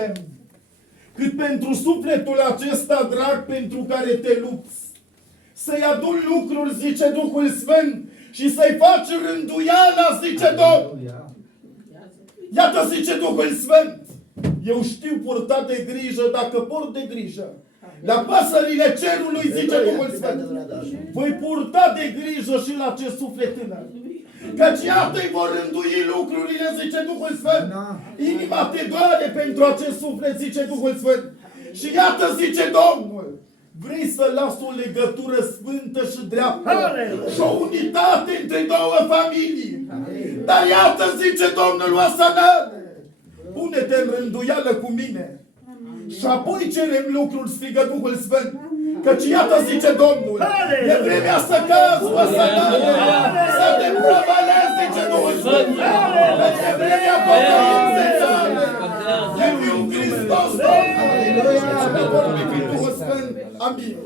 suntem, cât pentru sufletul acesta drag pentru care te lupți. Să-i adun lucruri, zice Duhul Sfânt, și să-i faci rânduiala, zice Domnul. Iată, zice Duhul Sfânt, eu știu purta de grijă dacă port de grijă. La păsările cerului, zice Duhul Sfânt, voi purta de grijă și la acest suflet tânăr. Căci iată-i vor rândui lucrurile, zice Duhul Sfânt. Inima te doare pentru acest suflet, zice Duhul Sfânt. Și iată, zice Domnul, vrei să las o legătură sfântă și dreaptă și o unitate între două familii. Dar iată, zice Domnul Oasanare, pune-te în rânduială cu mine. Și apoi cerem lucruri, strigă Duhul Sfânt. Căci iată, zice Domnul, e vremea să cazi, Oasanare, să te prăvălezi, zice Duhul Sfânt. Căci e vremea pocăinței. E un Hristos, Domnul. Amin.